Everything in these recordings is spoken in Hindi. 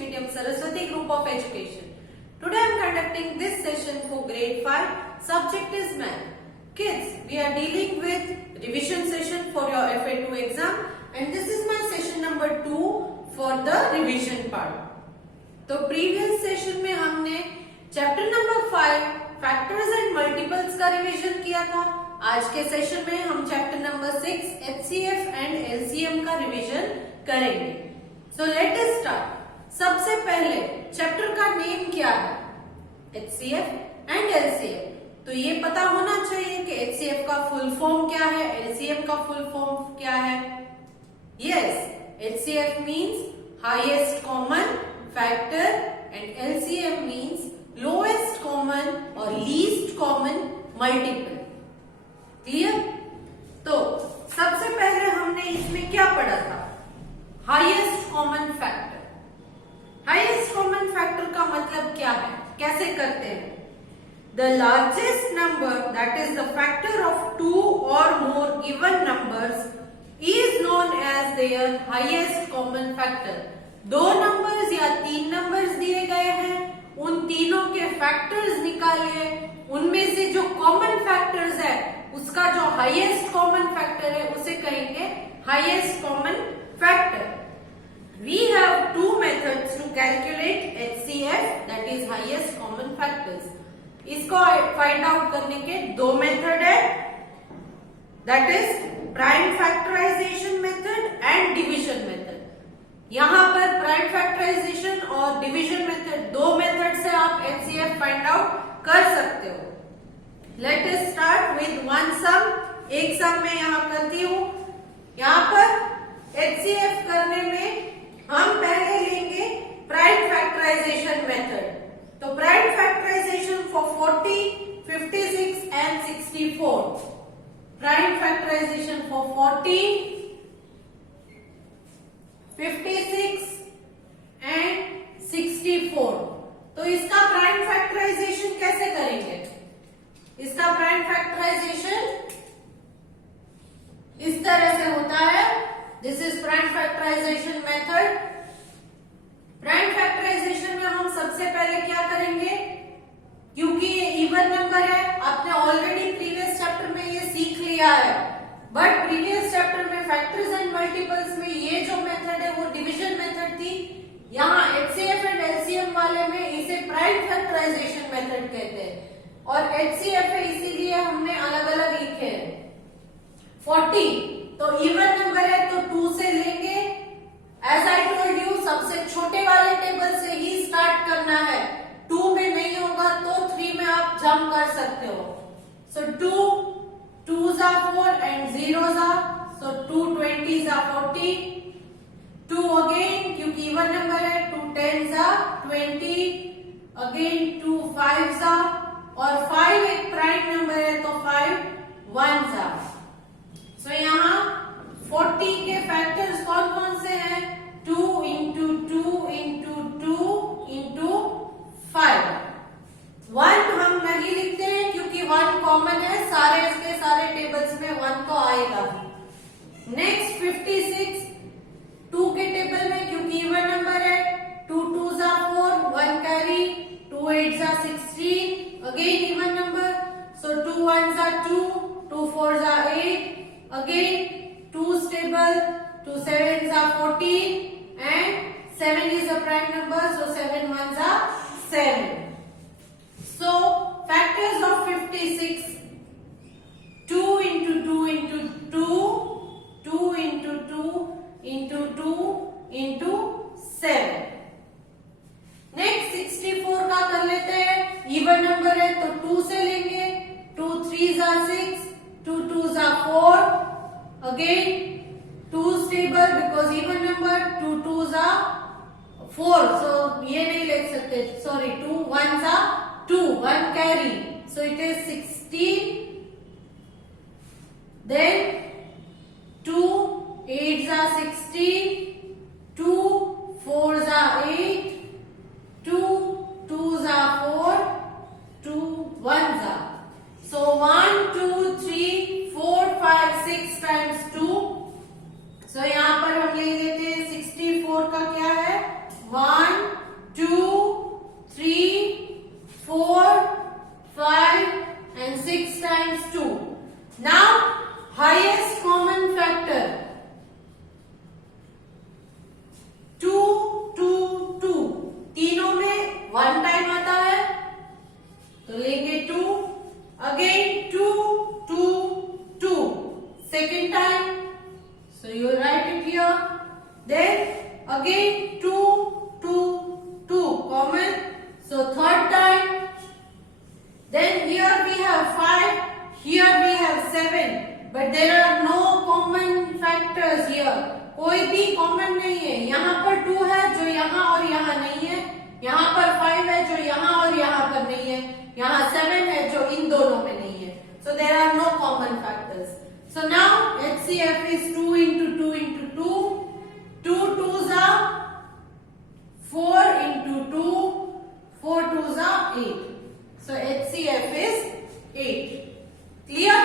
Medium Saraswati Group of Education. Today I am conducting this session for grade 5. Subject is math. Kids, we are dealing with revision session for your FA2 exam and this is my session number 2 for the revision part. तो previous session में हमने chapter number 5 factors and multiples का revision किया था. आज के सेशन में हम chapter number 6 HCF and LCM का रिवीजन करेंगे. So let us start. सबसे पहले चैप्टर का नेम क्या है? HCF and LCM. तो ये पता होना चाहिए कि HCF का फुल फॉर्म क्या है, LCM का फुल फॉर्म क्या है. Yes, HCF means highest common factor and LCM means lowest common और लीस्ट कॉमन मल्टीपल. क्लियर? तो सबसे पहले हमने इसमें क्या पढ़ा था? Highest common factor. Highest common factor का मतलब क्या है, कैसे करते हैं? The largest number that is the factor of two और more given numbers is known as their highest common factor. दो नंबर्स या तीन नंबर्स दिए गए हैं, उन तीनों के फैक्टर्स निकालिए, उनमें से जो कॉमन फैक्टर्स है उसका जो हाईएस्ट कॉमन फैक्टर है उसे कहेंगे highest common factor. We have two methods to calculate HCF that is highest common factors. इसको फाइंड आउट करने के दो मेथड है, that is prime factorisation method and division method. यहां पर प्राइम फैक्टराइजेशन और डिवीजन मेथड, दो मेथड से आप HCF फाइंड आउट कर सकते हो. Let us start with one sum. एक सम मैं यहाँ करती हूँ. यहाँ पर HCF करने में हम पहले लेंगे प्राइम फैक्टराइजेशन मेथड. तो prime factorisation for 40, 56 and 64. Prime factorisation for 40, 56 and 64. तो इसका प्राइम फैक्टराइजेशन कैसे करेंगे? इसका प्राइम फैक्टराइजेशन इस तरह से होता है. This is prime factorisation method. Prime factorisation में हम सबसे पहले क्या करेंगे, क्योंकि ये इवन नंबर है, आपने ऑलरेडी प्रीवियस चैप्टर में ये सीख लिया है, बट प्रीवियस चैप्टर में फैक्टर्स एंड मल्टीपल्स में ये जो मेथड है वो डिवीजन मेथड थी. यहाँ HCF एंड LCM वाले में इसे प्राइम फैक्टराइजेशन मेथड कहते हैं और HCF है इसीलिए हमने अलग अलग लिखे हैं. 40 तो इवन नंबर है तो 2 से लेंगे. एज आई टोल्ड यू सबसे छोटे वाले टेबल से ही स्टार्ट करना है. 2 में नहीं होगा तो 3 में आप जंप कर सकते हो. सो 2 2s are 4 and 0s are, so 2 20s are 40. 2 again क्योंकि इवन नंबर है, 2 10s are 20. Again 2 5s are और 5 एक प्राइम नंबर है तो 5 1s are. सो यहाँ 40 के फैक्टर्स कौन कौन से हैं? 2 into 2 into 2 into 5. 1 हम नहीं लिखते हैं क्योंकि 1 कॉमन है, सारे इसके सारे टेबल्स में 1 तो आएगा. नेक्स्ट 56 2 के टेबल में क्योंकि इवन नंबर है, 2 2s are 4, 1 carry, 2 8s are 16. Again even number, so 2 1s are 2, 2 4s are 8. Again 2's table, 2 7s are 14 and 7 is a prime number, so 7 1s are 7. So factors of 56, 2 into 2 into 2, 2 into 2 into 2 into 7. Next 64 का कर लेते हैं. इवन नंबर है तो 2 से लेंगे. 2 3s are 6, 2 2s are 4. Again 2's table because even number, 2 2s are 4, so ये नहीं लिख सकते, sorry. 2 1s are 2, 1 carry, so it is 16. Then 2 8s are 16, 2 4s are 8, 2 2s are 4, 2 1s are. So 1 2 3 4 5 6 times 2. So यहाँ पर हम ले लेते हैं 64 का क्या है? 1 HCF is 2 into 2 into 2. 2 2s are 4 into 2. 4 2s are 8. So HCF is 8. Clear?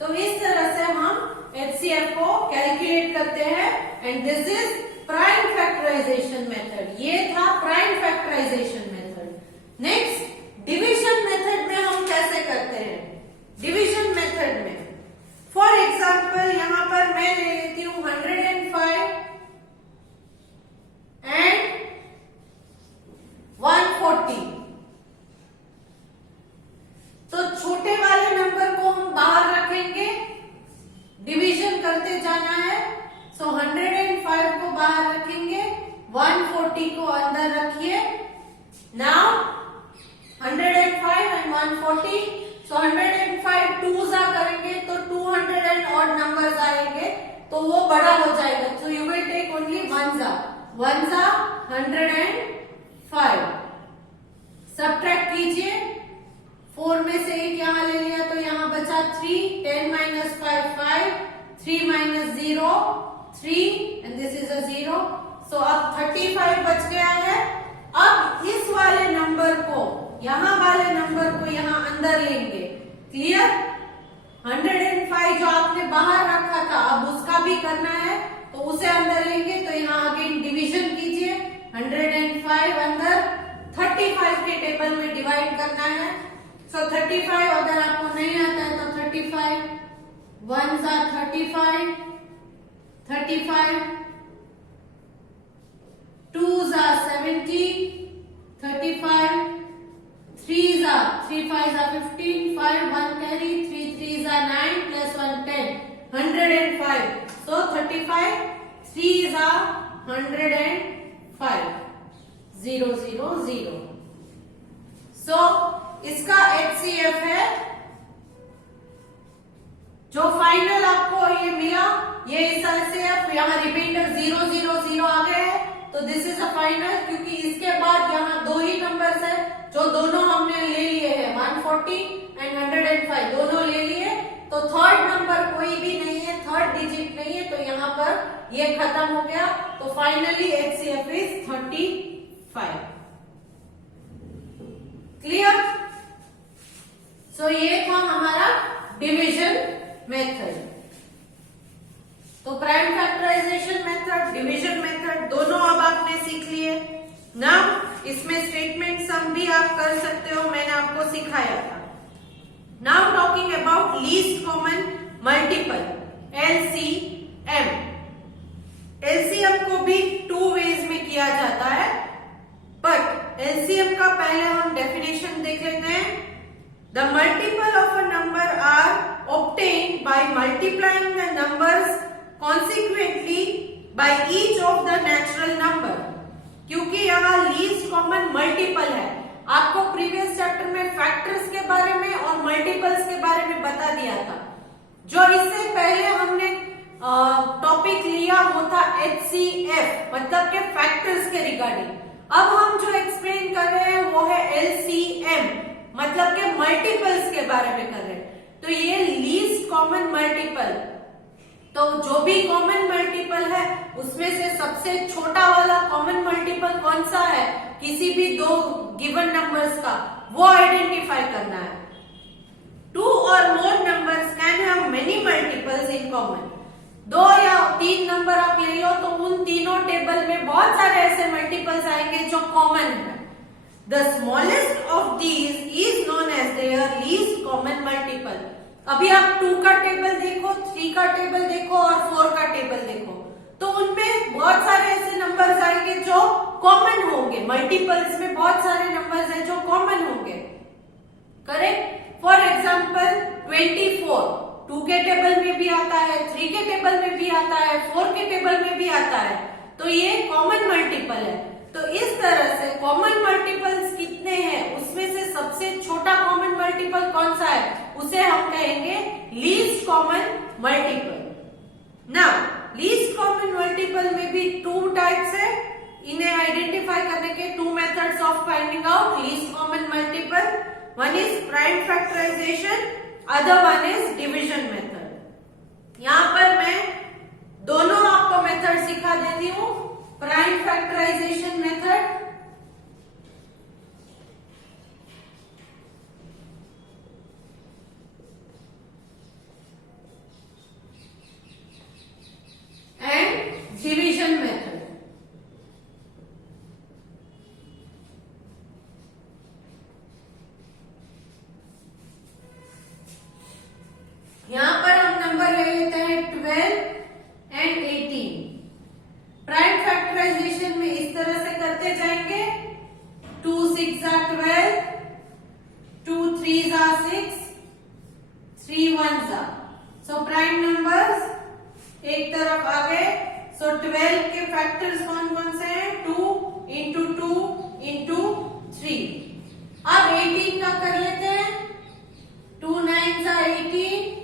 तो इस तरह से हम HCF को कैलकुलेट करते हैं and this is prime factorisation method. ये था prime factorisation method. Next division method में हम कैसे करते हैं? डिवीजन मेथड में फॉर एग्जाम्पल यहां पर मैं ले लेती हूं 105 एंड 140. तो छोटे वाले नंबर को हम बाहर रखेंगे, डिवीजन करते जाना है. सो 105 को बाहर रखेंगे, 140 को अंदर रखिए. Now 105 and 140. सो 105 2s करेंगे तो 200 एंड ऑड नंबर्स आएंगे तो वो बड़ा हो जाएगा. So you will take only 1s 105. Subtract कीजिए. 4 में से एक यहाँ ले लिया तो यहाँ बचा 3. 10 minus 5 5. 3 minus 0 3 and this is a 0. So अब 35 बच गया है. अब इस वाले नंबर को यहाँ वाले नंबर को यहाँ अंदर लेंगे. क्लियर? 105 जो आपने बाहर रखा था अब उसका भी करना है तो उसे अंदर लेंगे. तो यहाँ अगेन डिवीजन कीजिए. 105 अंदर 35 के टेबल में डिवाइड करना है. सो 35 अगर आपको नहीं आता है तो 35 1s are 35 35 2s are 70 35 3s are 3 5s are 15 5 1 carry 3 3s are 9 plus 1 10 105. So 35 3s are 105 0 0 0. So इसका HCF है जो फाइनल आपको ये मिला. ये इस तरह से यहाँ रिमाइंडर 0 0 0 आ गए हैं तो दिस इज अ फाइनल. क्योंकि इसके बाद यहाँ दो ही नंबर्स है जो दोनों हमने ले लिए हैं 140 एंड 105 दोनों ले लिए. तो थर्ड नंबर कोई भी नहीं है, थर्ड डिजिट नहीं है तो यहाँ पर ये खत्म हो गया. तो finally HCF is 35. Clear? So ये था हमारा डिवीजन मेथड. तो prime factorisation method, division method दोनों अब आपने सीख लिए. नाउ इसमें स्टेटमेंट सम भी आप कर सकते हो, मैंने आपको सिखाया था. Now talking about least common multiple LCM. LCM को भी 2 वेज में किया जाता है बट LCM का पहले हम डेफिनेशन देख लेते हैं. The multiple of a number are obtained by multiplying the numbers consequently by each of the natural number. क्योंकि यहाँ लीस्ट कॉमन मल्टीपल है. आपको प्रीवियस चैप्टर में फैक्टर्स के बारे में और मल्टीपल्स के बारे में बता दिया था. जो इससे पहले हमने टॉपिक लिया वो था HCF मतलब के फैक्टर्स के रिगार्डिंग. अब हम जो एक्सप्लेन कर रहे हैं वो है LCM मतलब के मल्टीपल्स के बारे में कर रहे हैं. तो ये लीस्ट कॉमन मल्टीपल. तो जो भी कॉमन मल्टीपल है उसमें से सबसे छोटा वाला कॉमन मल्टीपल कौन सा है किसी भी दो गिवन नंबर्स का वो आइडेंटिफाई करना है. 2 or more numbers can have many multiples in common. 2 या 3 नंबर आप ले लो तो उन तीनों टेबल में बहुत सारे ऐसे मल्टीपल्स आएंगे जो कॉमन है. The smallest of these is known as their least common multiple. अभी आप 2 का टेबल देखो, 3 का टेबल देखो और 4 का टेबल देखो तो उनमें बहुत सारे ऐसे नंबर्स आएंगे जो कॉमन होंगे. मल्टीपल्स में बहुत सारे नंबर्स हैं जो कॉमन होंगे. करेक्ट? फॉर एग्जाम्पल 24 2 के टेबल में भी आता है, 3 के टेबल में भी आता है, 4 के टेबल में भी आता है. तो ये कॉमन मल्टीपल है. तो इस तरह से कॉमन मल्टीपल्स कितने हैं उसमें से सबसे छोटा कॉमन मल्टीपल कौन सा है उसे हम कहेंगे least common multiple. Now least common multiple में भी 2 टाइप्स है. इन्हें आइडेंटिफाई करने के 2 methods of finding out least common multiple. One is prime factorisation, other one is division method. यहां पर मैं दोनों आपको मेथड सिखा देती हूं, prime factorisation method and division method. यहां पर हम नंबर ले लेते हैं 12 एंड 18। प्राइम फैक्टराइजेशन में इस तरह से करते जाएंगे, 2 6 12, 2 3 6, 3 1 सो प्राइम नंबर्स एक तरफ आ गए। सो 12 के फैक्टर्स कौन कौन से हैं, 2 इंटू 2 इंटू 3। अब 18 का कर लेते हैं, 2 9 18,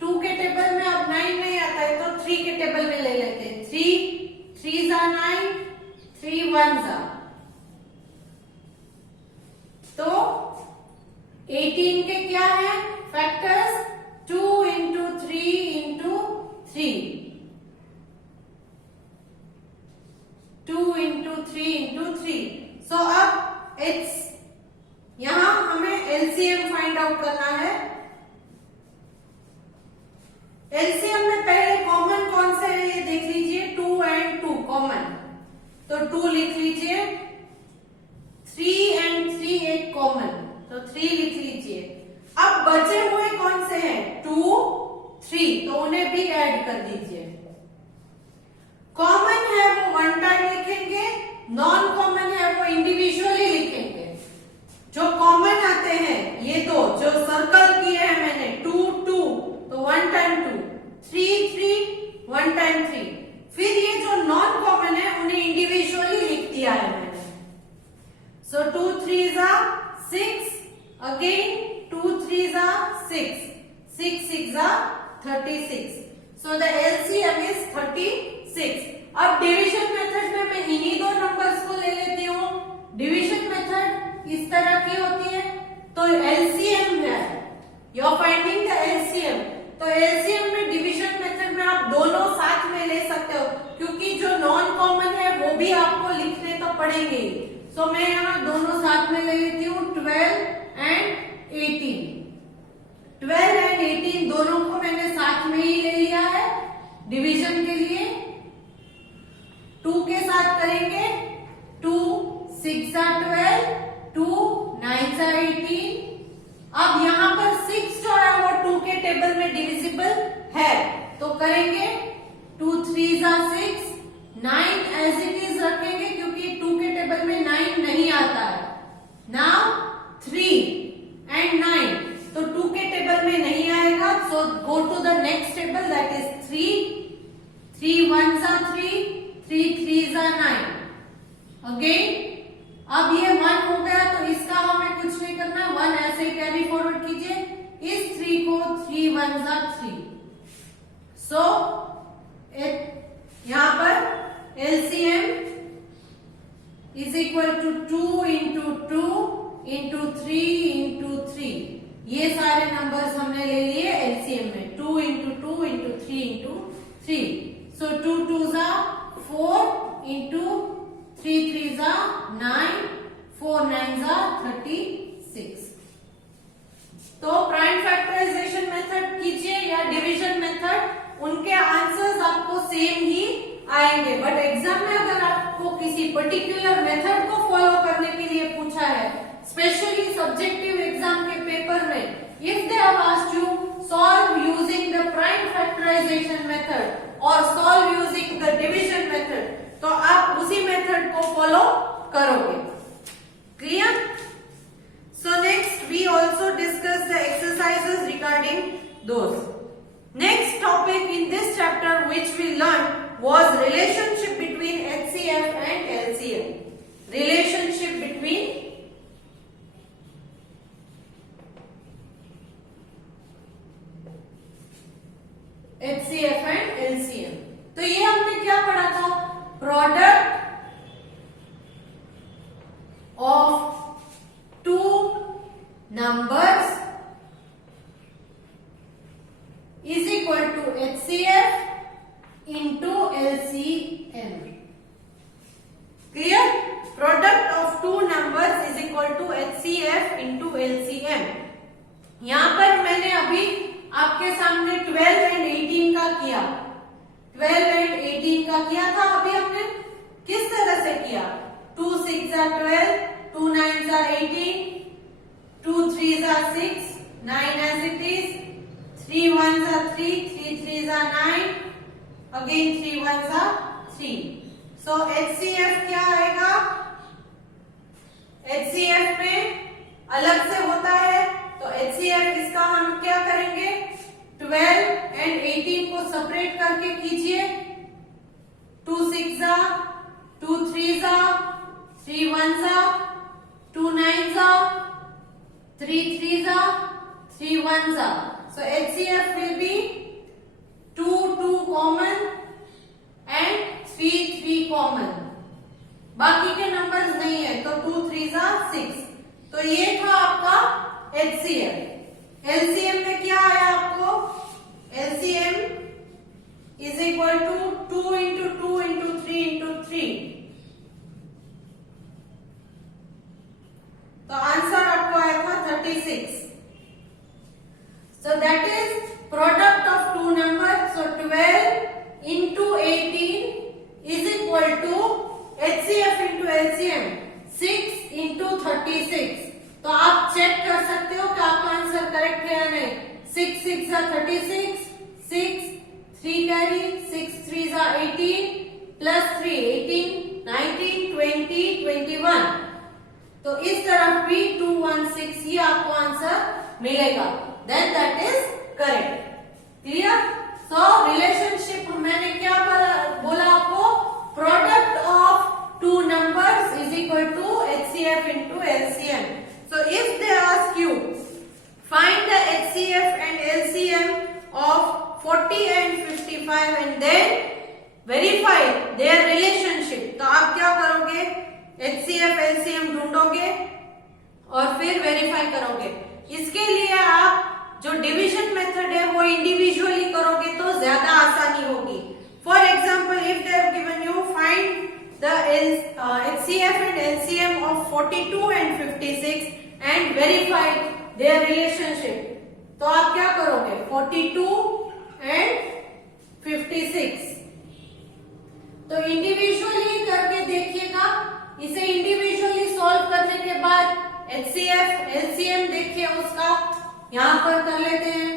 2 के टेबल में अब 9 नहीं आता है तो 3 के टेबल में ले लेते हैं, 3 3 9, 3 1 तो 18 के क्या है factors, 2 into 3 into 3, 2 into 3 into 3। सो अब इट्स यहां हमें एलसीएम फाइंड आउट करना है। एलसीएम में पहले कॉमन कौन से है ये देख लीजिए, 2 एंड 2 कॉमन, तो 2 लिख लीजिए, 3 एंड 3 एक कॉमन, तो 3 लिख लीजिए। अब बचे हुए कौन से हैं, 2 3, तो उन्हें भी ऐड कर दीजिए। कॉमन है वो वन टाइम लिखेंगे, नॉन कॉमन है वो इंडिविजुअली लिखेंगे। जो कॉमन आते हैं ये दो जो सर्कल किए हैं मैंने, 2 2 तो वन टाइम 2, 3 3 वन टाइम 3। फिर ये जो नॉन कॉमन है उन्हें इंडिविजुअली लिख दिया है मैंने। सो 2 3 6, again 2 3 6, 6 6 36। So the LCM is 36। अब डिवीजन मेथड में मैं इन्हीं दो नंबर्स को ले लेती हूँ। डिवीजन मेथड इस तरह की होती है, तो एलसीएम है, you are finding the LCM. तो एलसीएम में डिवीजन मेथड में आप दोनों साथ में ले सकते हो, क्योंकि जो नॉन कॉमन है वो भी आपको लिखने तो पड़ेंगे। सो मैं यहाँ दोनों साथ में ले लेती हूँ, 12 एंड 18। 12 एंड 18 दोनों को मैंने साथ में ही ले लिया है डिवीजन के लिए। 2 के साथ करेंगे, 2 6 12, 2 9 18। अब यहाँ पर 6 जो है वो 2 के टेबल में डिविजिबल है, तो करेंगे 2 3 6, 9 एज इट इज रखेंगे क्योंकि 2 के टेबल में 9 नहीं आता है। नाउ 3 एंड 9, तो 2 के टेबल में नहीं आएगा, so go to the next table that is 3 3 1 3, 3 3 9। Again अब ये 1 हो गया तो इसका हमें कुछ नहीं करना, 1 ऐसे ही कैरी फॉरवर्ड कीजिए। इस 3 को 3 1 3। सो यहां पर LCM is equal to 2 into 2 into 3 into 3। ये सारे नंबर्स हमने ले लिए एलसीएम में, 2 इंटू 2 इंटू 3 इंटू 3। सो 2 2 4 इंटू 3 3 9, 4 9 36। तो प्राइम फैक्टराइजेशन मेथड कीजिए या डिवीजन मेथड, उनके आंसर्स आपको सेम ही आएंगे। बट एग्जाम में अगर आपको किसी पर्टिकुलर मेथड को फॉलो करने के लिए पूछा है, स्पेशली सब्जेक्टिव एग्जाम के पेपर में, if they have asked you solve using the prime factorisation method और solve using the division method, तो आप उसी मेथड को फॉलो करोगे। Clear? So next we also discuss the exercises regarding those. Next topic in this chapter which we learn was relationship between HCF and LCM. Relationship between HCF and LCM. तो ये हमने क्या पढ़ा था? Product of two numbers is equal product of two numbers is equal to HCF इंटू LCM। यहाँ पर मैंने अभी आपके सामने 12 एंड 18 का किया, 12 एंड 18 का किया था। अभी हमने किस तरह से किया? 2 6 12, 2 9 18, 2 3 6, 9 as it is, 3 1 3, 3 3 9, again 3 1 3। So HCF क्या आएगा? HCF में अलग से होता है, तो HCF इसका हम क्या करेंगे? 12 एंड 18 को सेपरेट करके कीजिए। 2 6 2 3 3 1 2 9 3 3 3 1। So HCF will be 2 2 common and 3 3 common. बाकी के नंबर्स नहीं है, तो 2 3 6। तो ये था आपका HCF। LCM में क्या आया आपको? LCM is equal to 2 into 2 into 3 into 3। तो आंसर आपको आया था 36। So that is product of two numbers. So 12 into 18 is equal to HCF into LCM 6 into 36। तो आप चेक कर सकते हो कि आपका आंसर करेक्ट है या नहीं। 6 6 36, 6 3 कैरी, 6 3 18 प्लस 3 18 19 20 21। तो इस तरफ भी 2 1 6 ही आपको आंसर मिलेगा। Then that is correct. Clear? So relationship मैंने क्या बोला आपको? Product of two numbers is equal to HCF into LCM. So if they ask you find the HCF and LCM of 40 and 55 and then verify their relationship, तो आप क्या करोगे? HCF LCM ढूंढोगे और फिर वेरीफाई करोगे। इसके लिए आप जो डिवीजन मेथड है वो इंडिविजुअली करोगे तो ज्यादा आसानी होगी। For example if they have given you find the HCF and LCM of 42 and 56 and verify their relationship, तो आप क्या करोगे? 42 एंड 56। तो इंडिविजुअली करके देखिएगा। इसे इंडिविजुअली सॉल्व करने के बाद HCF LCM देखिए उसका, यहां पर कर लेते हैं।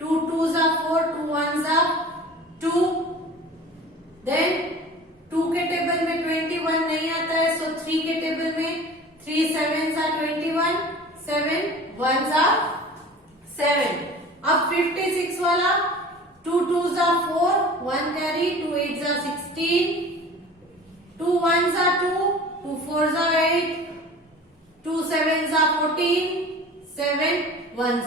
2 2 4, 2 1 2, देन 2 के टेबल में 21 नहीं आता है, सो 3 के टेबल में 3 7 21, 7 1 7। अब 56 वाला 2 2 4, 1 कैरी, 2 8 16, 2 1 2, 2 4 8, 2 7 14, 7 1।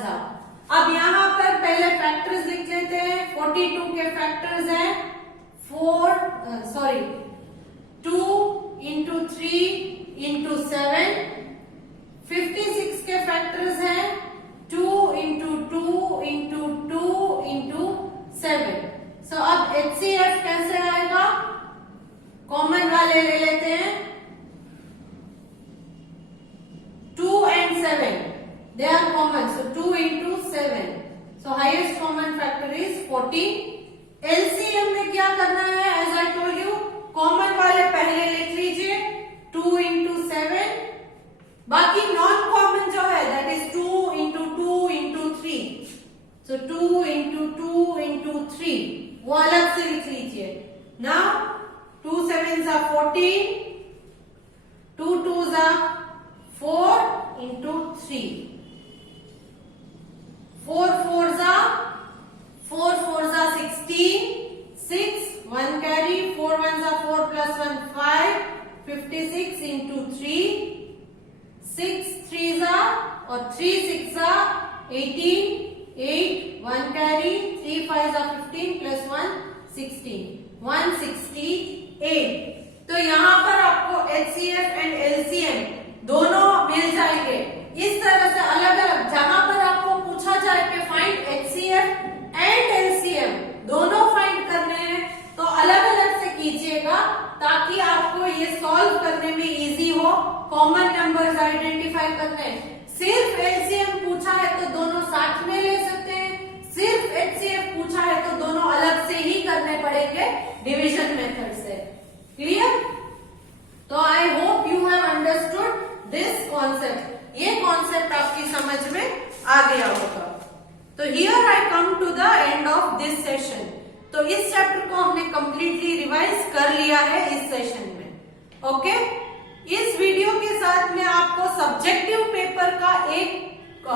अब यहाँ पर पहले फैक्टर्स लिख लेते हैं। 42 के फैक्टर्स हैं 2 इंटू 3 इंटू 7। 56 के फैक्टर्स हैं 2 इंटू 2 इंटू 2 इंटू 7। सो अब HCF कैसे आएगा? कॉमन वाले ले लेते हैं। 2 and 7 they are common, so 2 into 7, so highest common factor is 14। LCM में क्या करना है? as I told you, common वाले पहले लिख लीजिए 2 into 7, बाकी नॉन कॉमन जो है that is 2 into 2 into 3, so 2 into 2 into 3 वो अलग से लिख लीजिए। now 2 7 14, 2 2 4 into 3, 4 4 16, 6 1 carry, 4 1 4 plus 1 5, 56 into 3, 6 3 और 3 6 18, 8 1 carry, 3 5 15 plus 1 16, 168। तो यहाँ पर आपको HCF एंड LCM दोनों मिल जाएंगे। इस तरह से अलग अलग जहां पर आपको पूछा जाए कि फाइंड HCF एंड LCM दोनों फाइंड करने हैं तो अलग अलग से कीजिएगा ताकि आपको ये सॉल्व करने में इजी हो कॉमन नंबर्स आइडेंटिफाई करने हैं। सिर्फ एलसीएम पूछा है तो दोनों साथ में ले सकते हैं, सिर्फ एचसीएफ पूछा है तो दोनों अलग से ही करने पड़ेंगे डिवीजन मेथड से। क्लियर? तो I hope you have understood this concept. ये कॉन्सेप्ट आपकी समझ में आ गया होगा। तो here I come to the end of this session. तो इस चैप्टर को हमने कंप्लीटली रिवाइज कर लिया है इस सेशन में। ओके, इस वीडियो के साथ मैं आपको सब्जेक्टिव पेपर का एक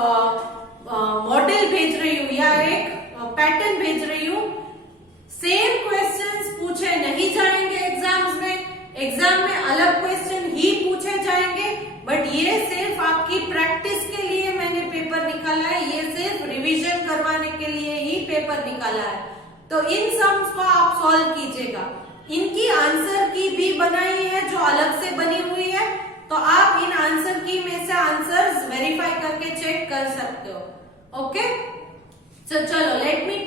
मॉडल भेज रही हूँ या एक पैटर्न भेज रही हूँ। सेम क्वेश्चंस पूछे नहीं जाएंगे एग्जाम्स में, एग्जाम में अलग क्वेश्चन ही पूछे जाएंगे, बट ये सिर्फ आपकी प्रैक्टिस के लिए मैंने पेपर निकाला है, ये सिर्फ रिवीजन करवाने के लिए ही पेपर निकाला है। तो इन सम्स को आप सॉल्व कीजिएगा। इनकी आंसर की भी बनाई है जो अलग से बनी हुई है, तो आप इन आंसर की में से आंसर्स वेरीफाई करके चेक कर सकते हो। ओके, so चलो लेट मी